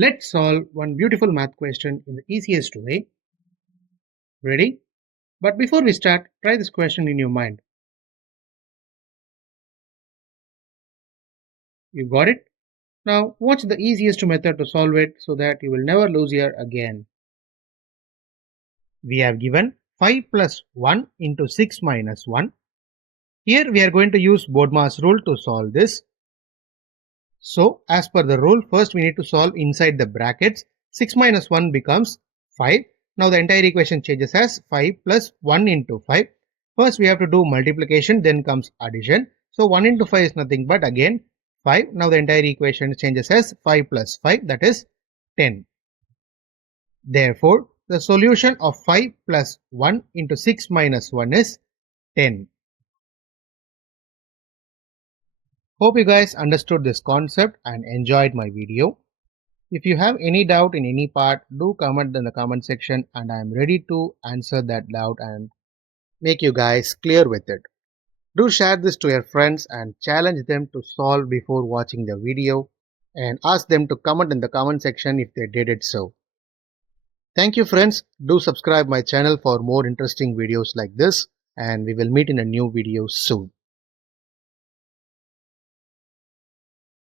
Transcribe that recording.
Let's solve one beautiful math question in the easiest way. Ready? But before we start, try this question in your mind. You got it? Now, what's the easiest method to solve it so that you will never lose here again? We have given 5 plus 1 into 6 minus 1. Here we are going to use Bodmar's rule to solve this. So, as per the rule, first we need to solve inside the brackets. 6 minus 1 becomes 5. Now the entire equation changes as 5 plus 1 into 5. First we have to do multiplication, then comes addition. So 1 into 5 is nothing but again 5. Now the entire equation changes as 5 plus 5, that is 10. Therefore, the solution of 5 plus 1 into 6 minus 1 is 10. Hope you guys understood this concept and enjoyed my video. If you have any doubt in any part, do comment in the comment section and I am ready to answer that doubt and make you guys clear with it. Do share this to your friends and challenge them to solve before watching the video and ask them to comment in the comment section if they did it so. Thank you friends. Do subscribe my channel for more interesting videos like this and we will meet in a new video soon.